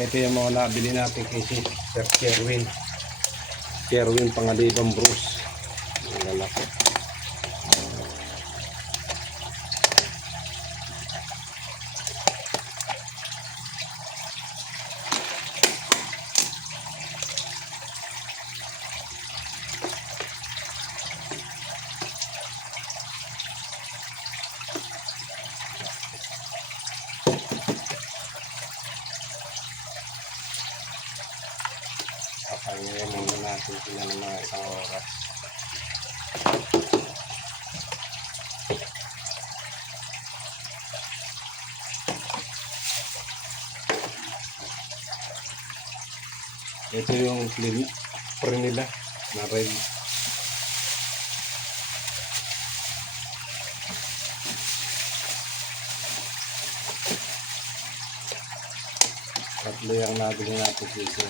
Ito yung mga nabili natin kay Sir Sherwin. Sherwin Pangalibang Bruce. Ang lalaki. Papangayin muna natin sila ng mga isang oras. Ito yung pre nila na red. Tatlo yung nabili natin dito.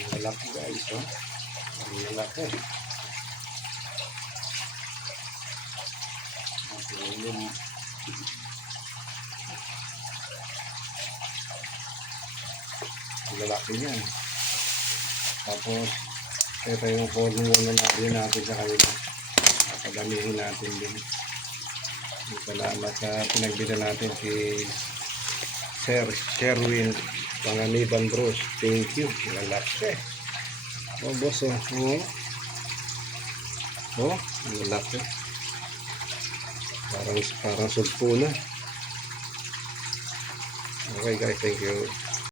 Ang lalaki guys, oh. Ang lalaki. Ang lalaki niyan. Tapos ito yung formula na nabili natin sa kanila. Padamihin natin din. Salamat sa pinagbili natin kay Sir Sherwin Panganiban Bruce. Thank you. Lalaki. Oh boss, oh. Oh, lalaki. Parang sugpo na. Okay guys, thank you.